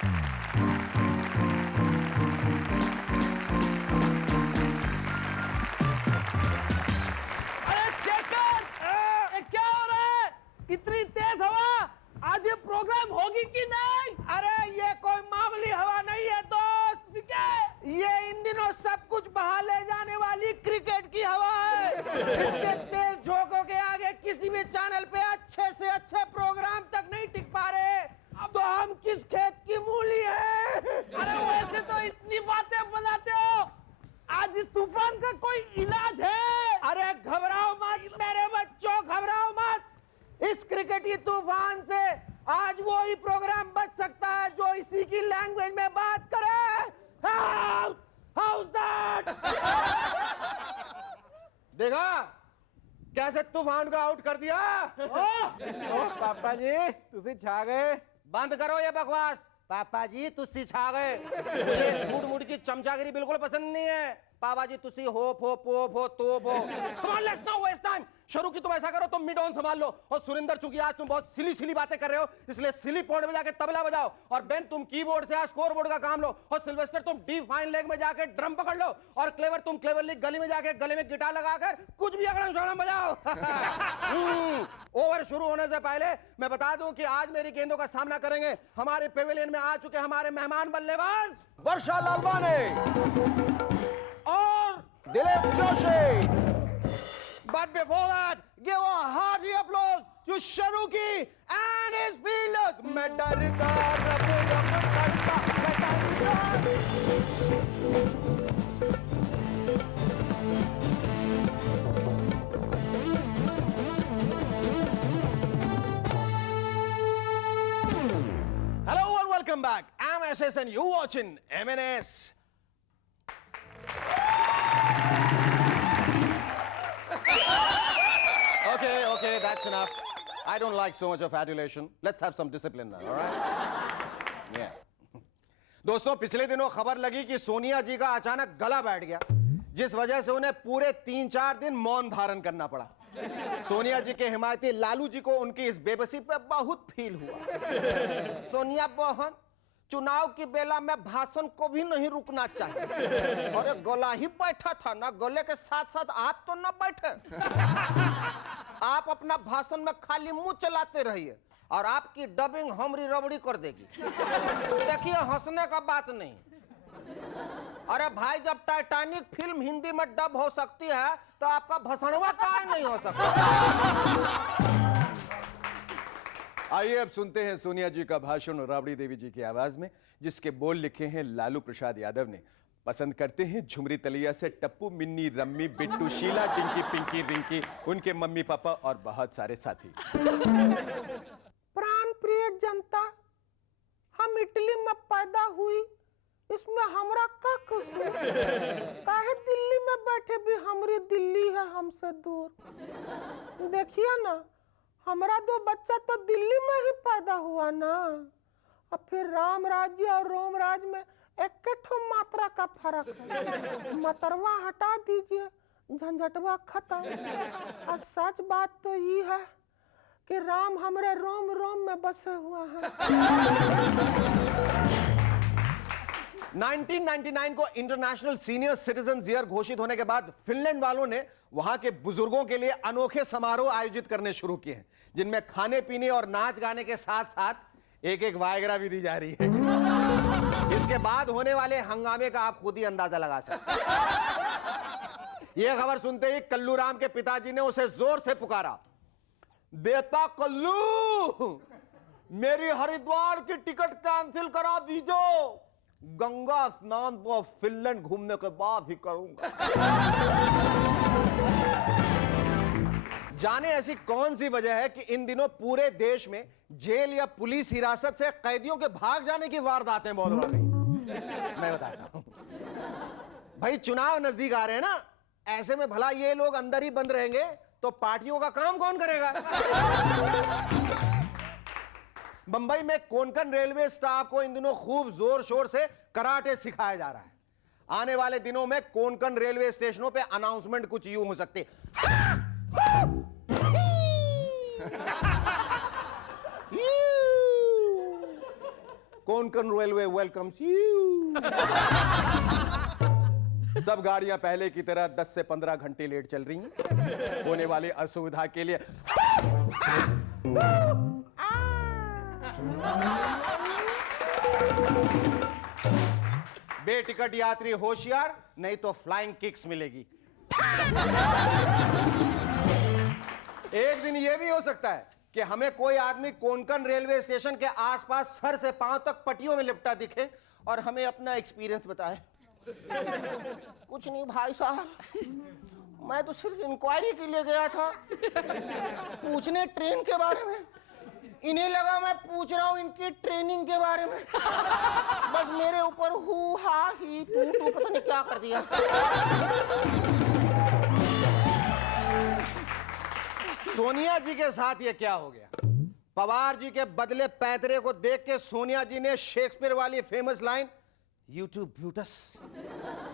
अरे शेखर, ये क्या हो रहा है? इतनी तेज हवा, आज ये प्रोग्राम होगी कि नहीं? अरे ये कोई मामूली हवा नहीं है दोस्त, ये इन दिनों सब कुछ बहा ले जाने वाली क्रिकेट की हवा है। इसके तेज झोंकों के आगे किसी भी चैनल पे अच्छे से अच्छे प्रोग्राम तक नहीं टिक पा रहे, तो हम किस खेत की मूली है? अरे वैसे तो इतनी बातें बनाते हो, आज इस तूफान का कोई इलाज है? अरे घबराओ मत मेरे बच्चों, घबराओ मत। इस क्रिकेटी तूफान से आज वो ही प्रोग्राम बच सकता है जो इसी की लैंग्वेज में बात करे। House that? देखा कैसे तूफान को आउट कर दिया? ओ पापा जी तुसी छा गए। बंद करो ये बकवास। पापा जी तुसी छा गए। मुझे मूड मूड की चमचागिरी बिल्कुल पसंद नहीं है। पापा जी तुसी होप हो पोप हो तोप हो। Come on, let's not waste time. शुरू की तुम ऐसा करो, तुम मिड ऑन संभाल लो, और सुरिंदर चूंकि आज तुम बहुत सिली सिली बातें कर रहे हो, इसलिए सिली पॉइंट में जाके तबला बजाओ, और बेन तुम कीबोर्ड से आज स्कोर बोर्ड का काम लो, और सिल्वेस्टर तुम डी फाइन लेग में जाके ड्रम पकड़ लो, और क्लेवर तुम क्लेवरली गली में जाके गले में गिटार लगाकर कुछ भी अगड़म शगड़म बजाओ। ओवर शुरू होने से पहले मैं बता दूं कि आज मेरी गेंदों का सामना करेंगे हमारे पेविलियन में आ चुके हमारे मेहमान बल्लेबाज वर्षा लालवानी और Dilip Joshi. But before that, give a hearty applause to Sharuki and his fielders. मैं डरता रब रब करता, मैं डरता। Hello and welcome back. I'm SS and you're watching MNS. Okay, that's enough. I don't like so much of adulation. Let's have some discipline now, all right? Yeah. दोस्तों पिछले दिनों खबर लगी कि सोनिया जी का अचानक गला बैठ गया, जिस वजह से उन्हें पूरे 3-4 दिन मौन धारण करना पड़ा। सोनिया जी के हिमायती लालू जी को उनकी इस बेबसी पे बहुत फील हुआ। सोनिया बहन, चुनाव की बेला में भाषण को भी नहीं रुकना चाहिए। अरे गला ही बैठा था ना, गले के साथ साथ आप तो ना बैठे। आप अपना भाषण में खाली मुंह चलाते रहिए और आपकी डबिंग हमरी रबड़ी कर देगी। देखिए हंसने का बात नहीं। अरे भाई जब टाइटैनिक फिल्म हिंदी में डब हो सकती है तो आपका भसड़वा काहे नहीं हो सकता? आइए अब सुनते हैं सोनिया जी का भाषण राबड़ी देवी जी की आवाज में, जिसके बोल लिखे हैं लालू प्रसाद यादव ने। पसंद करते हैं झुमरी तलिया से टप्पू, मिन्नी, रम्मी, बिट्टू, शीला, टिंकी, पिंकी, रिंकी, उनके मम्मी पापा और बहुत सारे साथी। प्राण प्रिय जनता, हम इटली में पैदा हुई, इसमें हमरा का कसूर? काहे दिल्ली में बैठे भी हमरी दिल्ली है हमसे दूर। देखिए ना, हमारा 2 बच्चा तो दिल्ली में ही पैदा हुआ ना, अब फिर राम राज्य और रोम राज्य में एक मात्रा का फर्क है। मतरवा हटा दीजिए, झंझटवा खत्म। और सच बात तो ये है कि राम हमारे रोम रोम में बसे हुआ है। 1999 को इंटरनेशनल सीनियर सिटीजन ईयर घोषित होने के बाद फिनलैंड वालों ने वहां के बुजुर्गों के लिए अनोखे समारोह आयोजित करने शुरू किए हैं, जिनमें खाने पीने और नाच गाने के साथ साथ एक वायग्रा भी दी जा रही है। इसके बाद होने वाले हंगामे का आप खुद ही अंदाजा लगा सकते हैं। यह खबर सुनते ही कल्लू राम के पिताजी ने उसे जोर से पुकारा, बेटा कल्लू, मेरी हरिद्वार की टिकट कैंसिल करा दीजिए, गंगा स्नान को फिनलैंड घूमने के बाद ही करूंगा। जाने ऐसी कौन सी वजह है कि इन दिनों पूरे देश में जेल या पुलिस हिरासत से कैदियों के भाग जाने की वारदातें बहुत बढ़ रही। मैं बताता हूं भाई, चुनाव नजदीक आ रहे हैं ना, ऐसे में भला ये लोग अंदर ही बंद रहेंगे तो पार्टियों का काम कौन करेगा? बंबई में कोंकण रेलवे स्टाफ को इन दिनों खूब जोर शोर से कराटे सिखाया जा रहा है। आने वाले दिनों में कोंकण रेलवे स्टेशनों पे अनाउंसमेंट कुछ यूं हो सकती है, कोंकण रेलवे वेलकम्स यू। सब गाड़ियां पहले की तरह 10 से 15 घंटे लेट चल रही हैं। होने वाली असुविधा के लिए बेटिकट यात्री होशियार, नहीं तो फ्लाइंग किक्स मिलेगी। एक दिन यह भी हो सकता है कि हमें कोई आदमी कोंकण रेलवे स्टेशन के आसपास सर से पांव तक पट्टियों में लिपटा दिखे और हमें अपना एक्सपीरियंस बताए। कुछ नहीं भाई साहब, मैं तो सिर्फ इंक्वायरी के लिए गया था, पूछने ट्रेन के बारे में। इन्हें लगा मैं पूछ रहा हूं इनकी ट्रेनिंग के बारे में। बस मेरे ऊपर हु हा ही तू पता नहीं क्या कर दिया। सोनिया जी के साथ ये क्या हो गया? पवार जी के बदले पैतरे को देख के सोनिया जी ने शेक्सपियर वाली फेमस लाइन यूट्यूब ब्यूटस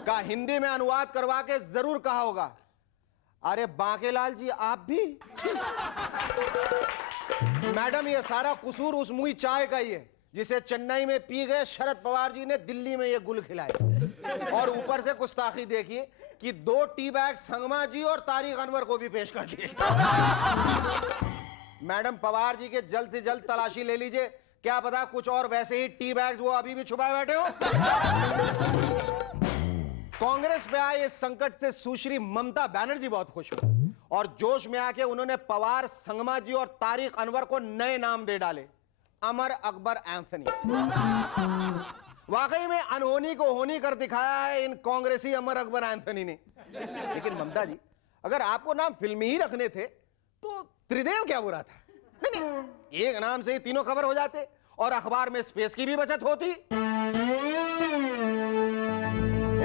का हिंदी में अनुवाद करवा के जरूर कहा होगा, अरे बांकेलाल जी आप भी। मैडम ये सारा कसूर उस मुई चाय का ही है जिसे चेन्नई में पी गए शरद पवार जी ने दिल्ली में ये गुल खिलाए। और ऊपर से गुस्ताखी देखिए कि 2 टी बैग संगमा जी और तारिक अनवर को भी पेश कर दिए। मैडम पवार जी के जल्द से जल्द तलाशी ले लीजिए, क्या पता कुछ और वैसे ही टी बैग्स वो अभी भी छुपाए बैठे हो। कांग्रेस में आए इस संकट से सुश्री ममता बनर्जी बहुत खुश हुई और जोश में आके उन्होंने पवार, संगमा जी और तारिक अनवर को नए नाम दे डाले, अमर अकबर एंथनी। वाकई में अनहोनी को होनी कर दिखाया है इन कांग्रेसी अमर अकबर एंथनी ने। लेकिन ममता जी, अगर आपको नाम फिल्मी ही रखने थे तो त्रिदेव क्या बुरा था? नहीं, एक नाम से ही तीनों कवर हो जाते और अखबार में स्पेस की भी बचत होती।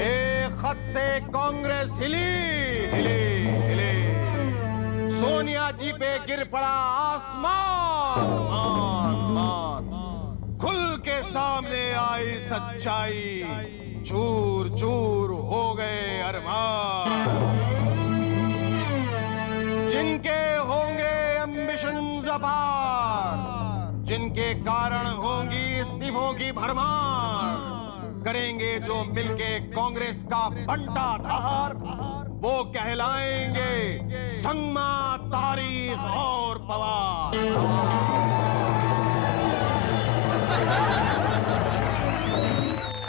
एक खत से कांग्रेस हिली हिली हिली, सोनिया जी पे गिर पड़ा आसमान। खुल के सामने आई सच्चाई, चूर चूर हो गए अरमान। जिनके होंगे एम्बिशंस अपार, जिनके कारण होंगी इस्तीफों की भरमार, करेंगे जो मिलके कांग्रेस का बंटाधार, वो कहलाएंगे संगमा, तारिक और पवार।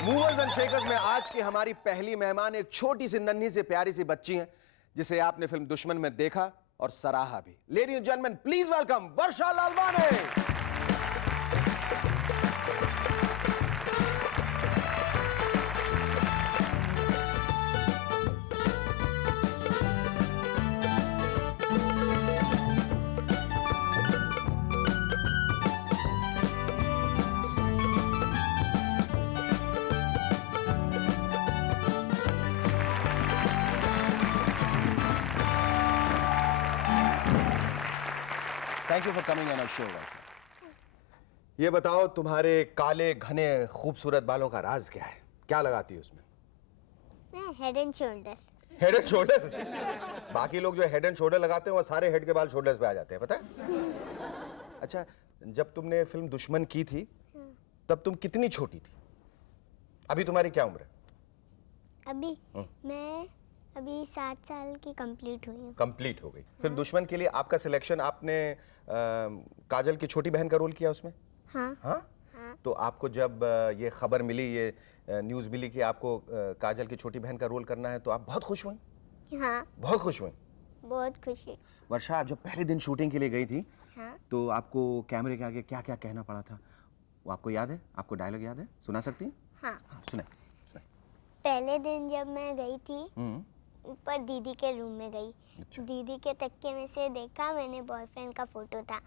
मूवर्स एंड शेकर्स में आज की हमारी पहली मेहमान एक छोटी सी नन्ही सी प्यारी सी बच्ची हैं जिसे आपने फिल्म दुश्मन में देखा और सराहा भी। Ladies and gentleman please welcome Varsha Lalwani. Thank you for coming on our show. ये बताओ तुम्हारे काले घने खूबसूरत बालों का राज क्या है? क्या लगाती है उसमें? मैं head and shoulder. Head and shoulder? बाकी लोग जो हेड एंड शोल्डर लगाते हैं वो सारे हेड के बाल शोल्डर्स पे आ जाते हैं, पता है? अच्छा, जब तुमने फिल्म दुश्मन की थी तब तुम कितनी छोटी थी? अभी तुम्हारी क्या उम्र है? अभी मैं अभी 7 साल की कंप्लीट हुई हूँ। कंप्लीट हो गई। फिल्म दुश्मन के लिए आपका सिलेक्शन, आपने काजल की छोटी बहन का रोल किया उसमें? हाँ। हाँ? तो आपको जब ये खबर मिली, ये न्यूज़ मिली कि आपको काजल की छोटी बहन का रोल करना है तो आप बहुत खुश हुई? हाँ, बहुत खुश हुई। बहुत खुशी। वर्षा, आप जब पहले दिन शूटिंग के लिए गई थी हाँ। तो आपको कैमरे के आगे क्या क्या कहना पड़ा था, वो आपको याद है? आपको डायलॉग याद है? सुना सकती हैं? हाँ। हाँ, सुने। पहले दिन जब मैं गई थी ऊपर दीदी के रूम में गई। अच्छा। दीदी के तकिए में से देखा, मैंने बॉयफ्रेंड का फोटो था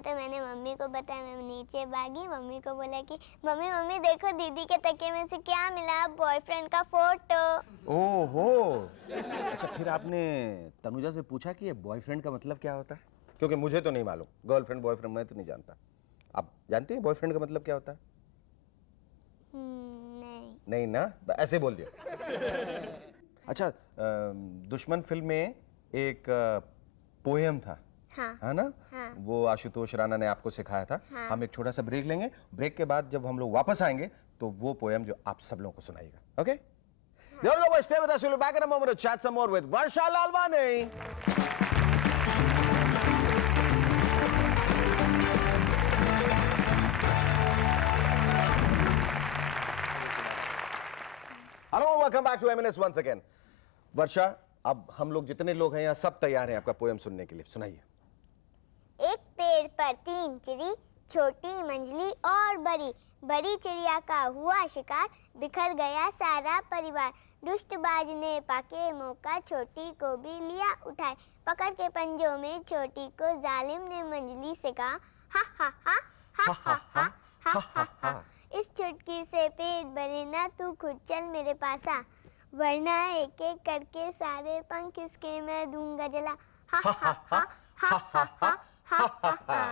तो मैंने मम्मी को बताया। मैं नीचे भागी, मम्मी को बोला कि मम्मी देखो दीदी के तकिए में से क्या मिला, बॉयफ्रेंड का फोटो। ओहो। अच्छा, फिर आपने तनुजा से पूछा कि ये बॉयफ्रेंड का मतलब क्या होता है? क्योंकि मुझे तो नहीं मालूम, गर्लफ्रेंड बॉयफ्रेंड मैं तो नहीं जानता। आप जानते हैं बॉयफ्रेंड का मतलब क्या होता है? नहीं ना, ऐसे बोल दिया। अच्छा, दुश्मन फिल्म में एक पोएम था। हाँ। है ना? हाँ। वो आशुतोष राणा ने आपको सिखाया था। हाँ। हम एक छोटा सा ब्रेक लेंगे, ब्रेक के बाद जब हम लोग वापस आएंगे तो वो पोएम जो आप सब लोगों को सुनाइएगा। Okay? Don't go away, stay with us. We'll be back in a moment to chat some more with Varsha Lalwani. Hello, welcome back to M&S once again. वर्षा, अब हम लोग जितने लोग हैं यहाँ सब तैयार हैं आपका पोएम सुनने के लिए। सुनाइए। एक पेड़ पर 3 चिड़ी, छोटी मंजली और बड़ी, बड़ी चिड़िया का हुआ शिकार, बिखर गया सारा परिवार। दुष्टबाज ने पाके मौका, छोटी को भी लिया उठाए, पकड़ के पंजों में छोटी को जालिम ने मंजली से कहा, हा हा हा हा हा हा हा हा हा। इस चुटकी से पेट भरे ना, तू खुद चल मेरे पास आ, वरना एक एक करके सारे पंख इसके मैं दूंगा जला। हा हा हा हा हा हा हा हा हा।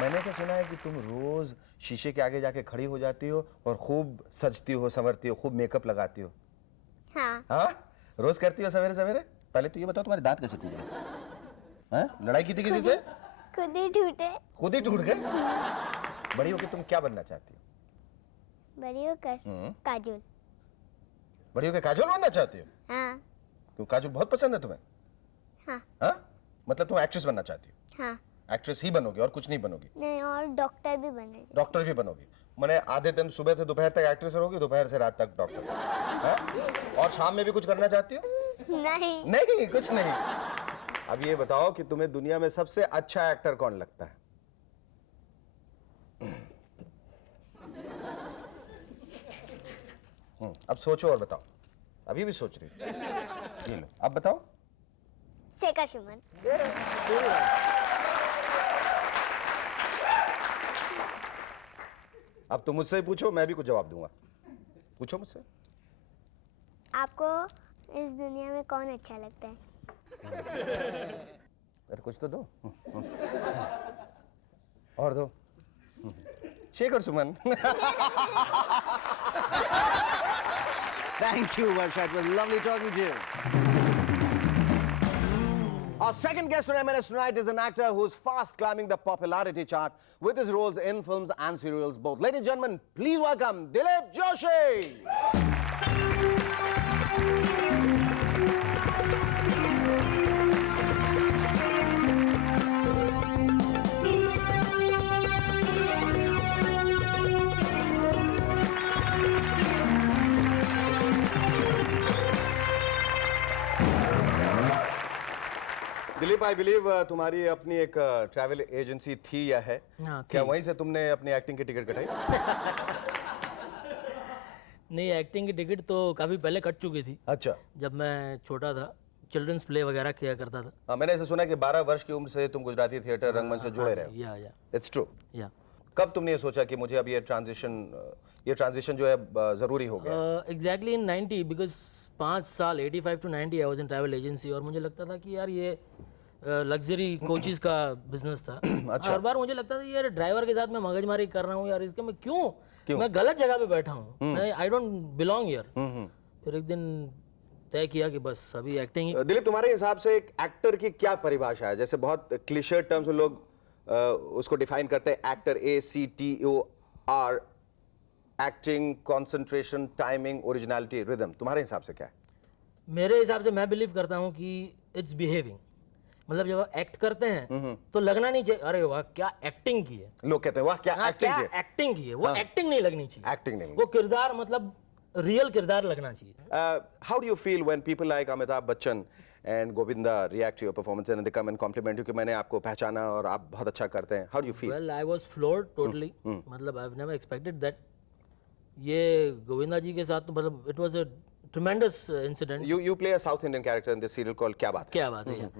मैंने तो सुना है कि तुम रोज शीशे के आगे जाके खड़ी हो जाती हो और खूब सजती हो, संवरती हो, खूब मेकअप लगाती हो। हाँ। हाँ? रोज करती हो सवेरे सवेरे? पहले तो ये बताओ तुम्हारे दांत कैसे टूटे? हाँ? लड़ाई की थी किसी से? खुद ही टूटे। खुद ही टूट गए? बड़ी होकर तुम क्या बनना चाहती हो? बड़ी होकर काजोल। बड़ी होकर काजोल बनना चाहती हो? हाँ। क्यों, काजोल बहुत पसंद है तुम्हें? हाँ। हाँ? मतलब तुम एक्ट्रेस बनना चाहती हो? हाँ। एक्ट्रेस ही बनोगी और कुछ नहीं बनोगी? नहीं, और डॉक्टर भी बनना चाहिए। डॉक्टर भी बनोगी? मैंने आधे दिन सुबह से दोपहर तक एक्ट्रेस रहोगी, दोपहर से रात तक डॉक्टर। हाँ? और शाम में भी कुछ करना चाहती हो? नहीं। नहीं, कुछ नहीं। अब ये बताओ कि तुम्हें दुनिया में सबसे अच्छा एक्टर कौन लगता है? अब सोचो और बताओ। अभी भी सोच रही हो? ये लो, अब बताओ। शेखर सुमन। अब तुम मुझसे ही पूछो, मैं भी कुछ जवाब दूंगा। पूछो मुझसे। आपको इस दुनिया में कौन अच्छा लगता है? अरे कुछ तो दो। और दो। Shekhar Suman. Thank you, Varsha. It was lovely talking to you. Our second guest on M&S tonight is an actor who's fast climbing the popularity chart with his roles in films and serials both. Ladies and gentlemen, please welcome Dilip Joshi. Dilip, I believe तुम्हारी अपनी एक travel agency थी या है? हाँ, क्या थी। वहीं से तुमने अपनी एक्टिंग की टिकट कटाई? नहीं, एक्टिंग की टिकट तो काफ़ी पहले कट चुकी थी। अच्छा। जब मैं छोटा था, चिल्ड्रंस प्ले वगैरह किया करता था। हाँ, मैंने ऐसे सुना कि 12 वर्ष की उम्र से तुम गुजराती थिएटर रंगमंच से जुड़े रहे हो। या इट्स ट्रू। या कब तुमने ये सोचा कि मुझे अब ये ट्रांजिशन जो है जरूरी हो गया? एग्जैक्टली इन 90 बिकॉज 5 साल 85 to 90 I was in travel agency और मुझे लगता था कि यार ये लग्जरी कोचेस का बिजनेस था। हर बार मुझे लगता था यार ड्राइवर के साथ मैं मगजमारी कर रहा हूँ यार, इसके मैं क्यों? मैं गलत जगह पे बैठा हूँ, मैं आई डोंट बिलोंग हियर। फिर एक दिन तय किया कि बस अभी एक्टिंग ही। दिलीप, तुम्हारे हिसाब से एक एक्टर की क्या परिभाषा है? जैसे बहुत क्लिशे टर्म्स लोग उसको डिफाइन करते हैं, actor ACTOR, acting, concentration, timing, originality, rhythm. तुम्हारे हिसाब से क्या है? मेरे हिसाब से मैं बिलीव करता हूँ कि इट्स बिहेविंग। मतलब जब आप एक्ट करते हैं तो लगना नहीं चाहिए अरे वाह क्या एक्टिंग की है। लोग कहते हैं वाह क्या एक्टिंग की है। एक्टिंग की है, वो एक्टिंग नहीं लगनी चाहिए। एक्टिंग नहीं। वो किरदार मतलब रियल किरदार लगना चाहिए। How do you feel when people like Amitabh Bachchan and Govinda react to your performance and they come and compliment you कि मैंने आपको पहचाना और आप बहुत अच्छा करते हैं? How do you feel? Well, I was floored totally. मतलब I've never expected that. ये गोविंदा जी के साथ तो मतलब it was a tremendous incident. You play a South Indian character in this serial called क्या बात है? क्या बात है?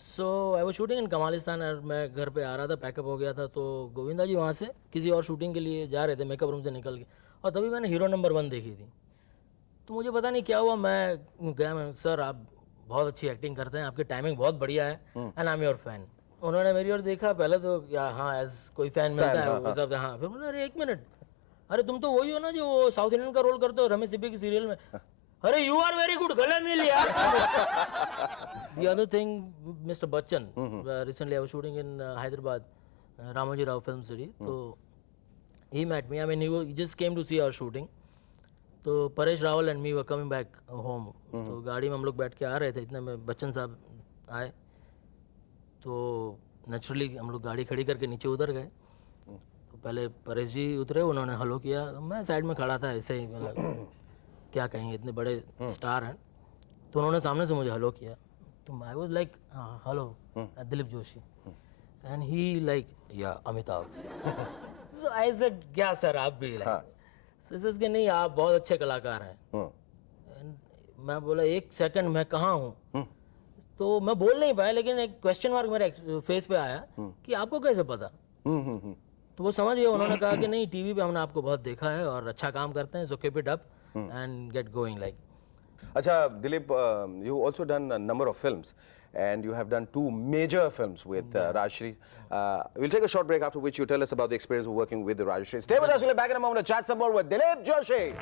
So I was shooting in Kamalistan और मैं घर पे आ रहा था, पैकअप हो गया था, तो गोविंदा जी वहाँ से किसी और शूटिंग के लिए जा रहे थे मेकअप रूम से निकल के, और तभी मैंने हीरो नंबर 1 देखी थी। तो मुझे पता नहीं क्या हुआ, मैं गया, मैं सर आप बहुत अच्छी एक्टिंग करते हैं, आपकी टाइमिंग बहुत बढ़िया है and I am your fan. उन्होंने मेरी ओर देखा पहले तो या हाँ एज कोई फैन मिलता है वो सब, हाँ। फिर बोला अरे 1 मिनट, अरे तुम तो वही हो ना जो साउथ इंडियन का रोल करते हो रमेश सिप्पी की सीरियल में। अरे यू आर वेरी गुड, गले मिल यार. The other thing, Mr. Bachchan, recently I was shooting in Hyderabad, Ramoji Rao Film City. So he met me. I mean, he just came to see our shooting. तो Paresh Rawal and me were coming back home. तो गाड़ी में हम लोग बैठ के आ रहे थे, इतने में बच्चन साहब आए. तो नेचुरली हम लोग गाड़ी खड़ी करके नीचे उतर गए. तो पहले परेश जी उतरे, उन्होंने हेलो किया. मैं साइड में खड़ा था ऐसे ही, मतलब क्या कहेंगे, इतने बड़े स्टार हैं. तो उन्होंने सामने से मुझे हेलो किया. तो I was like hello Dilip Joshi, and he like या अमिताभ. सो आई सेड क्या सर आप भी लाइक के नहीं, आप बहुत अच्छे कलाकार हैं. And मैं बोला एक सेकंड मैं कहाँ हूँ. तो मैं बोल नहीं पाया, लेकिन एक क्वेश्चन मार्क मेरे फेस पे आया कि आपको कैसे पता. तो वो समझ गए. उन्होंने कहा कि नहीं, टीवी पे हमने आपको बहुत देखा है और अच्छा काम करते हैं, so keep it up and get going like. अच्छा Dilip, you also done a number of films and you have done 2 major films with Rajshri. We'll take a short break, after which you tell us about the experience of working with Rajshri. Stay with us, we'll be back in a moment to chat some more with Dilip Joshi.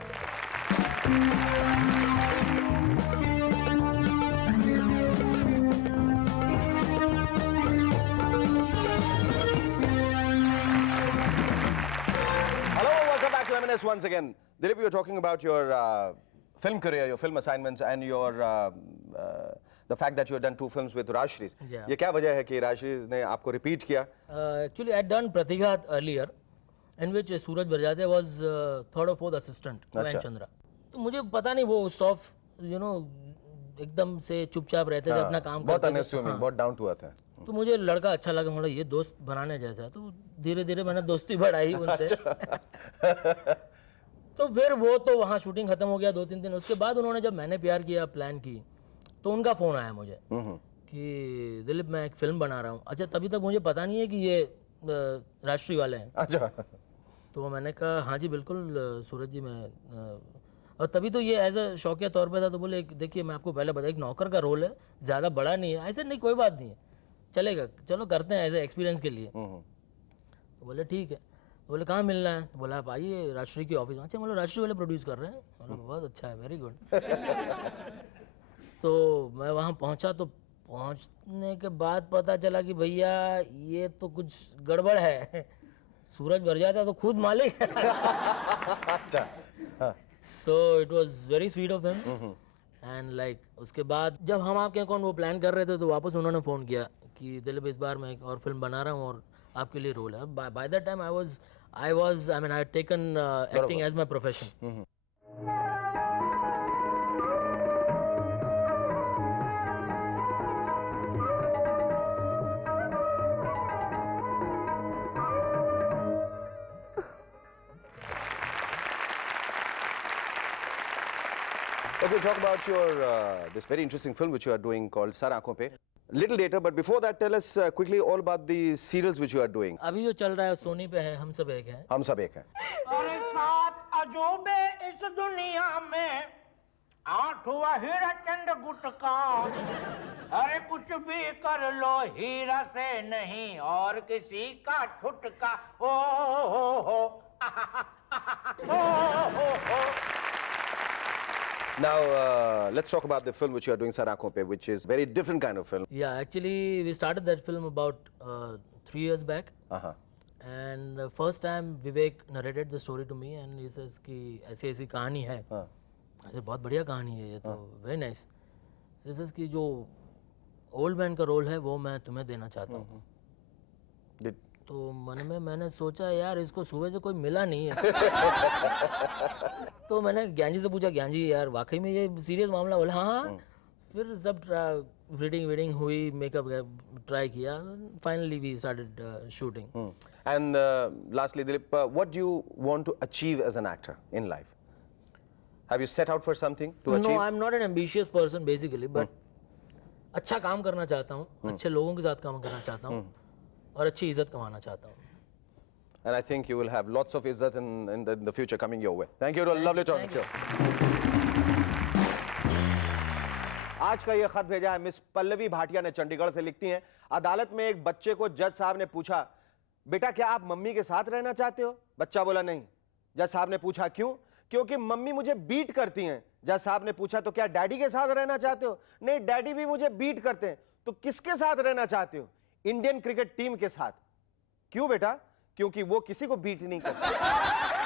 Hello, welcome back to M&S once again. Dilip, you're talking about your film career, your film assignments, and your the fact that you have done 2 films with Rajshri. Yeah. ये क्या वजह है कि Rajshri ने आपको repeat किया? Actually, I had done Pratighat earlier, in which Suraj Barjate was third or fourth assistant to अच्छा. N. Chandra. तो मुझे पता नहीं, वो सॉफ्ट एकदम से चुपचाप रहते थे, अपना काम बहुत करते थे. unassuming, बहुत डाउन टू अर्थ है. तो मुझे लड़का अच्छा लगा, मतलब ये दोस्त बनाने जैसा है. तो धीरे धीरे मैंने दोस्ती बढ़ाई उनसे. तो फिर वो तो वहाँ शूटिंग खत्म हो गया 2-3 दिन. उसके बाद उन्होंने जब मैंने प्यार किया प्लान की, तो उनका फ़ोन आया मुझे कि दिलीप मैं एक फ़िल्म बना रहा हूँ. अच्छा, तभी तक मुझे पता नहीं है कि ये राष्ट्रीय वाले हैं. अच्छा. तो मैंने कहा हाँ जी बिल्कुल सूरज जी, मैं और तभी तो ये एज अ शौकिया तौर पे था. तो बोले देखिए मैं आपको पहले बताया, एक नौकर का रोल है, ज़्यादा बड़ा नहीं है. ऐसे नहीं, कोई बात नहीं है, चलेगा, चलो करते हैं एज ए एक्सपीरियंस के लिए. तो बोले ठीक है. बोले कहाँ मिलना है. बोला आप आइए राजश्री की ऑफिस. अच्छा, बोले राजश्री वाले प्रोड्यूस कर रहे हैं. बोला बहुत अच्छा है, वेरी गुड. तो मैं वहाँ पहुँचा. तो पहुँचने के बाद पता चला कि भैया ये तो कुछ गड़बड़ है. सूरज बरजाता तो खुद मालिक. अच्छा. So it was very sweet of him. And like उसके बाद जब हम आपके कौन वो प्लान कर रहे थे, तो वापस उन्होंने फ़ोन किया कि दिलीप इस बार मैं एक और फिल्म बना रहा हूँ और आपके लिए रोल है. By that time I mean I had taken acting as my profession. Okay, talk about your this very interesting film which you are doing called Sar Aankhon Pe. Little later, but before that, tell us quickly all about the serials which you are doing. अभी जो चल रहा है सोनी पे है, हम सब एक हैं. हम सब एक हैं. अरे 7 अजूबे इस दुनिया में, 8वां हीरा चंद गुटका. अरे कुछ भी कर लो हीरा से नहीं और किसी का छुटका. ओ हो हो. Now, let's talk about the film which you are doing, Sar Aankhon Pe, which is very different kind of film. Yeah, actually we started that film about 3 years back. Uh-huh. And first time Vivek narrated the story to me and he says कि ऐसी ऐसी कहानी है. ऐसे बहुत बढ़िया कहानी है ये तो, वेरी नाइस. He says कि जो ओल्ड मैन का रोल है वो मैं तुम्हें देना चाहता हूँ. तो मन में मैंने सोचा यार इसको सुबह से कोई मिला नहीं है. तो मैंने ज्ञान जी से पूछा, ज्ञान जी यार वाकई में ये सीरियस मामला. बोला हाँ. फिर सब रीडिंग हुई, मेकअप ट्राई किया. Finally we started shooting. And lastly, Dilip, what do you want to achieve as an actor in life? Have you set out for something to achieve? No, I'm not an ambitious person basically, but अच्छा काम करना चाहता हूँ, अच्छे लोगों के साथ काम करना चाहता हूँ और अच्छी इज्जत कमाना चाहता हूँ. And I think you will have lots of izzat in the future coming your way. Thank you. Lovely talking to you. आज का ये खत भेजा है मिस पल्लवी भाटिया ने, चंडीगढ़ से. लिखती हैं, अदालत में एक बच्चे को जज साहब ने पूछा, बेटा क्या आप मम्मी के साथ रहना चाहते हो? बच्चा बोला नहीं. जज साहब ने पूछा क्यों? क्योंकि मम्मी मुझे बीट करती हैं। जज साहब ने पूछा तो क्या डैडी के साथ रहना चाहते हो? नहीं, डैडी भी मुझे बीट करते हैं। तो किसके साथ रहना चाहते हो? इंडियन क्रिकेट टीम के साथ। क्यों बेटा? क्योंकि वो किसी को बीट नहीं करते।